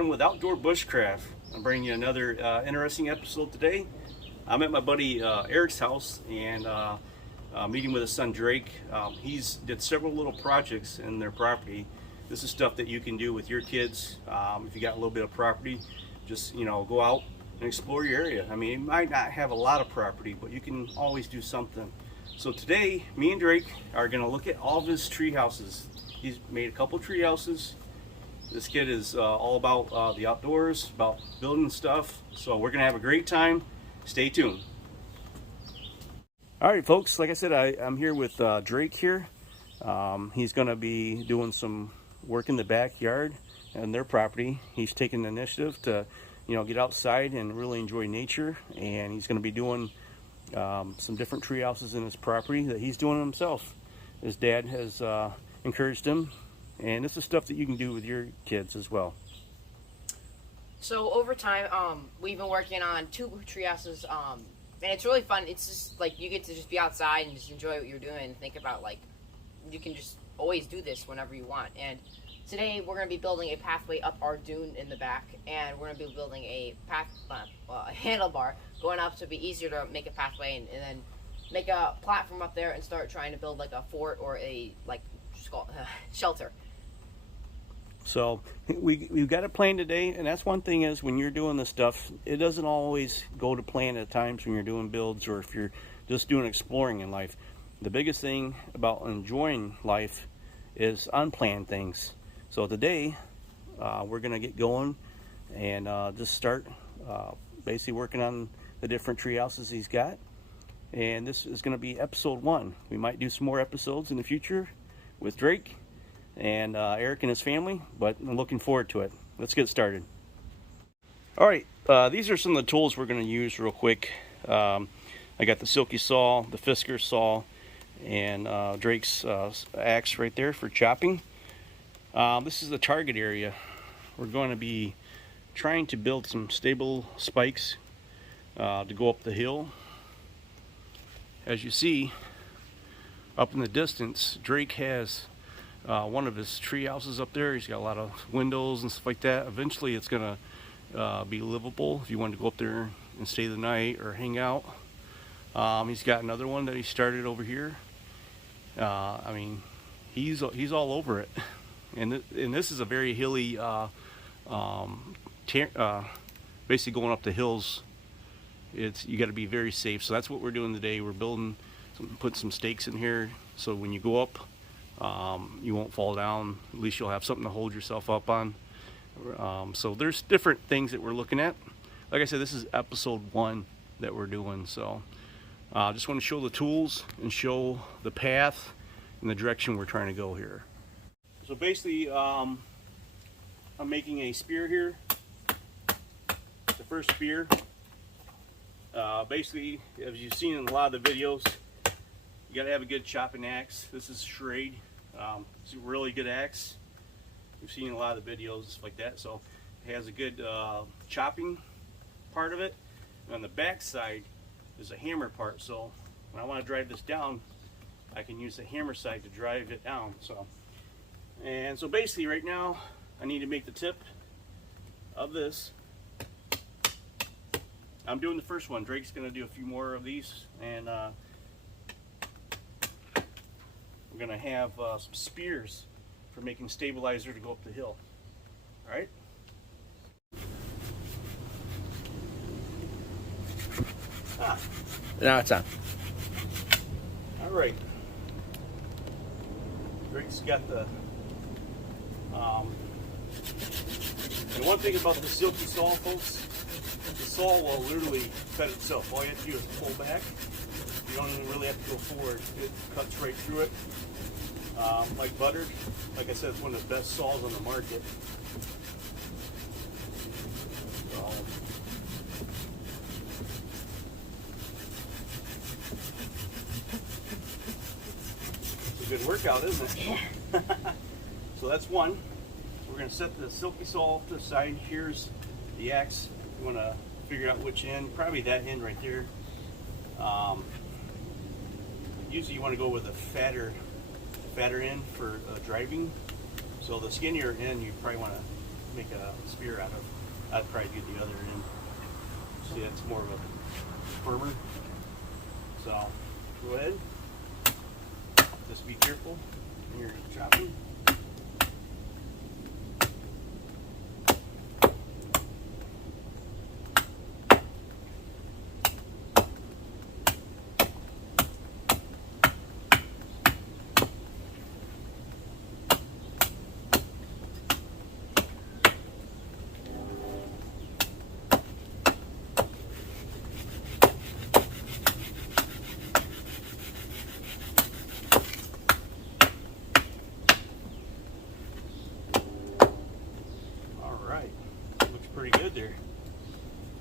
Adam with Outdoor Bushcraft. I'm bringing you another interesting episode today. I'm at my buddy Eric's house and meeting with his son Drake. He's did several little projects in their property. This is stuff that you can do with your kids. If you got a little bit of property, just go out and explore your area. I mean, you might not have a lot of property, but you can always do something. So today, me and Drake are going to look at all of his tree houses. He's made a couple tree houses. This kid is all about the outdoors, about building stuff. So we're going to have a great time. Stay tuned. All right, folks, like I said, I'm here with Drake here. He's going to be doing some work in the backyard and their property. He's taking the initiative to, get outside and really enjoy nature. And he's going to be doing some different tree houses in his property that he's doing himself. His dad has encouraged him. And this is stuff that you can do with your kids as well. So over time, we've been working on 2 tree houses, and it's really fun. It's just like you get to just be outside and just enjoy what you're doing and think about you can just always do this whenever you want. And today we're going to be building a pathway up our dune in the back, and we're going to be building a a handlebar going up to be easier to make a pathway and then make a platform up there and start trying to build like a fort or a shelter. So we've got a plan today, and that's one thing is when you're doing this stuff, it doesn't always go to plan at times when you're doing builds or if you're just doing exploring in life. The biggest thing about enjoying life is unplanned things. So today we're going to get going and just start basically working on the different tree houses he's got. And this is going to be episode 1. We might do some more episodes in the future with Drake and Eric and his family, but I'm looking forward to it. Let's get started. All right, these are some of the tools we're going to use real quick. I got the silky saw, the Fisker saw, and Drake's axe right there for chopping. This is the target area. We're going to be trying to build some stable spikes to go up the hill. As you see up in the distance, Drake has one of his tree houses up there. He's got a lot of windows and stuff like that. Eventually it's gonna be livable if you want to go up there and stay the night or hang out. He's got another one that he started over here. I mean, he's all over it. And this is a very hilly, basically going up the hills. You got to be very safe. So that's what we're doing today. We're putting some stakes in here so when you go up, you won't fall down. At least you'll have something to hold yourself up on. So there's different things that we're looking at. Like I said, this is episode 1 that we're doing. So just want to show the tools and show the path and the direction we're trying to go here. So basically, I'm making a spear here. The first spear. Basically, as you've seen in a lot of the videos, you got to have a good chopping axe. This is Schrade. It's a really good axe. We've seen a lot of the videos like that. So it has a good chopping part of it. And on the back side is a hammer part. So when I want to drive this down, I can use the hammer side to drive it down. So basically right now, I need to make the tip of this. I'm doing the first one. Drake's going to do a few more of these, and we're going to have some spears for making stabilizer to go up the hill. All right? Now it's on. All right. Drake's got the... and one thing about the silky saw, folks, the saw will literally cut itself. All you have to do is pull back. You don't even really have to go forward. It cuts right through it. Like butter. Like I said, it's one of the best saws on the market. So, it's a good workout, isn't it? So that's one. We're going to set the silky saw to the side. Here's the axe. You want to figure out which end, probably that end right there. Usually you want to go with a fatter end for driving. So the skinnier end, you probably want to make a spear out of. I'd probably do the other end. See, that's more of a firmer. So go ahead. Just be careful when you're chopping. Pretty good there.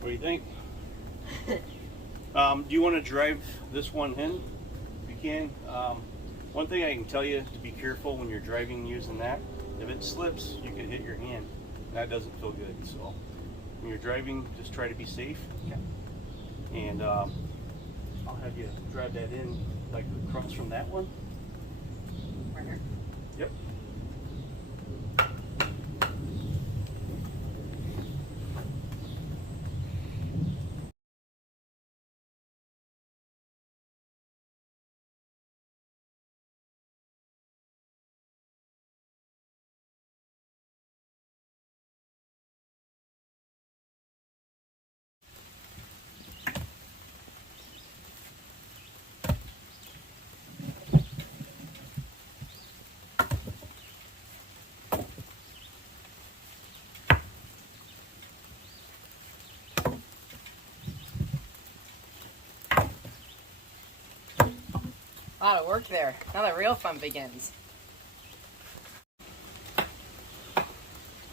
What do you think? Do you want to drive this one in? If you can. One thing I can tell you to be careful when you're driving using that. If it slips, you can hit your hand. That doesn't feel good. So when you're driving, just try to be safe. Okay. And I'll have you drive that in like across from that one. Right here? Yep. A lot of work there. Now the real fun begins.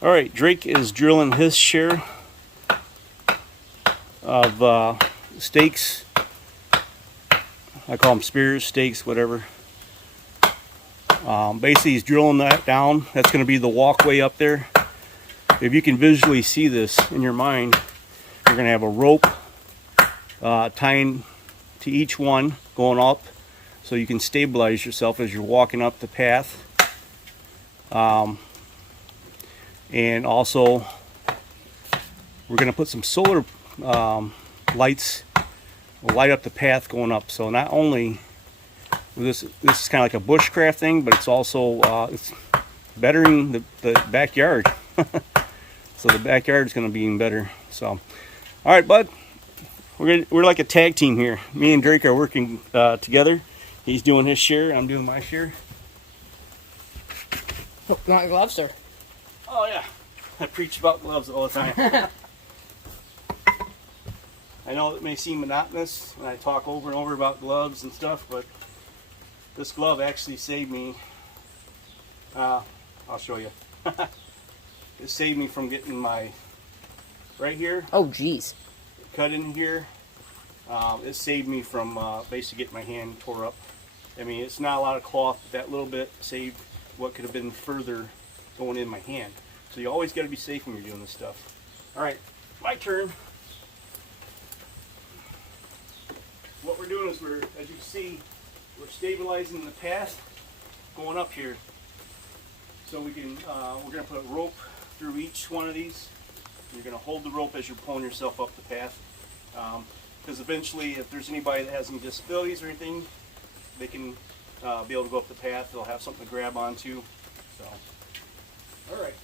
All right, Drake is drilling his share of stakes. I call them spears, stakes, whatever. Basically, he's drilling that down. That's going to be the walkway up there. If you can visually see this in your mind, you're going to have a rope tying to each one going up, so you can stabilize yourself as you're walking up the path. And also, we're going to put some solar lights will light up the path going up. So not only this is kind of like a bushcraft thing, but it's also it's bettering the backyard. So the backyard is going to be even better. So, all right, bud, we're like a tag team here. Me and Drake are working together. He's doing his share, I'm doing my share. Oh, you want gloves, sir? Oh yeah, I preach about gloves all the time. I know it may seem monotonous when I talk over and over about gloves and stuff, but this glove actually saved me. I'll show you. It saved me from getting my right here. Oh, geez. Cut in here. It saved me from basically getting my hand tore up. I mean, it's not a lot of cloth, but that little bit saved what could have been further going in my hand. So you always got to be safe when you're doing this stuff. All right, my turn. What we're doing is as you can see, we're stabilizing the path going up here. So we can, we're going to put a rope through each one of these. You're going to hold the rope as you're pulling yourself up the path. Because eventually, if there's anybody that has any disabilities or anything, they can be able to go up the path. They'll have something to grab onto. So, all right.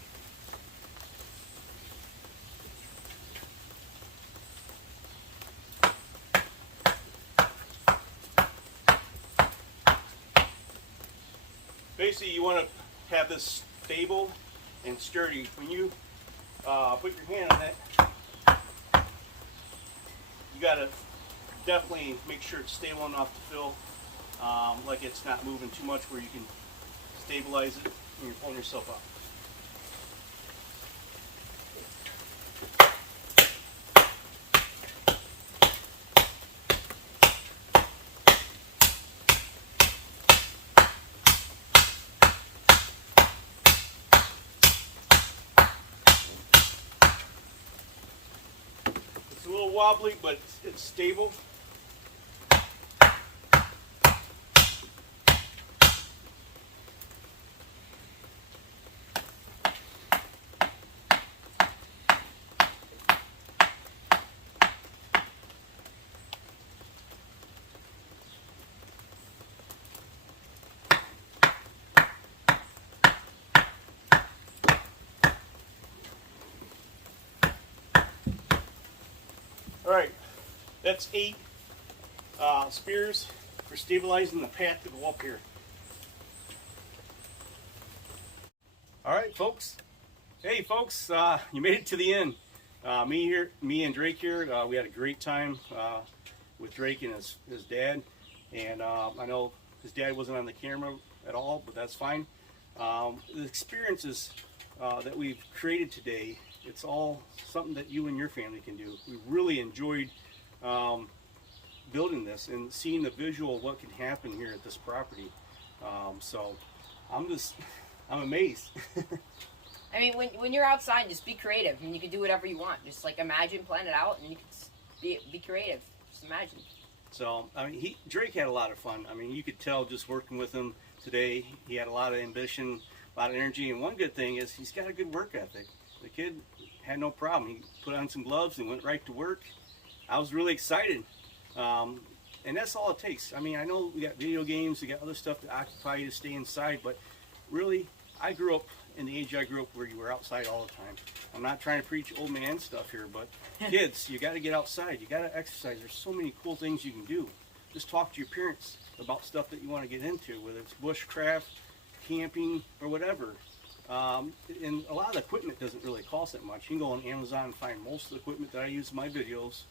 Basically, you want to have this stable and sturdy. When you put your hand on it, you got to definitely make sure it's stable enough to feel like it's not moving too much, where you can stabilize it when you're pulling yourself up. It's a little wobbly, but it's stable. All right, that's 8 spears for stabilizing the path to go up here. All right, folks. Hey, folks, you made it to the end. Me and Drake here, we had a great time with Drake and his dad. And I know his dad wasn't on the camera at all, but that's fine. The experiences that we've created today, it's all something that you and your family can do. We really enjoyed building this and seeing the visual of what can happen here at this property. So I'm amazed. I mean, when you're outside, just be creative, and you can do whatever you want. Just like imagine, plan it out, and you can be creative. Just imagine. So I mean, Drake had a lot of fun. I mean, you could tell just working with him today. He had a lot of ambition, a lot of energy, and one good thing is he's got a good work ethic. The kid had no problem. He put on some gloves and went right to work. I was really excited, and that's all it takes. I mean, I know we got video games, we got other stuff to occupy you to stay inside, but really, I grew up in the age I grew up where you were outside all the time. I'm not trying to preach old man stuff here, but kids, you got to get outside. You got to exercise. There's so many cool things you can do. Just talk to your parents about stuff that you want to get into, whether it's bushcraft, camping, or whatever. And a lot of the equipment doesn't really cost that much. You can go on Amazon and find most of the equipment that I use in my videos.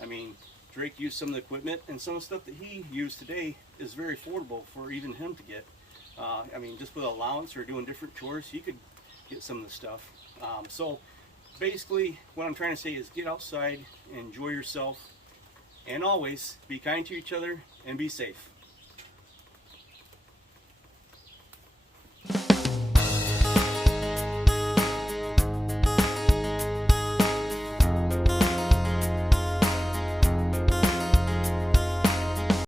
I mean, Drake used some of the equipment, and some of the stuff that he used today is very affordable for even him to get. I mean, just with allowance or doing different chores, you could get some of the stuff. So basically, what I'm trying to say is get outside, enjoy yourself, and always be kind to each other and be safe.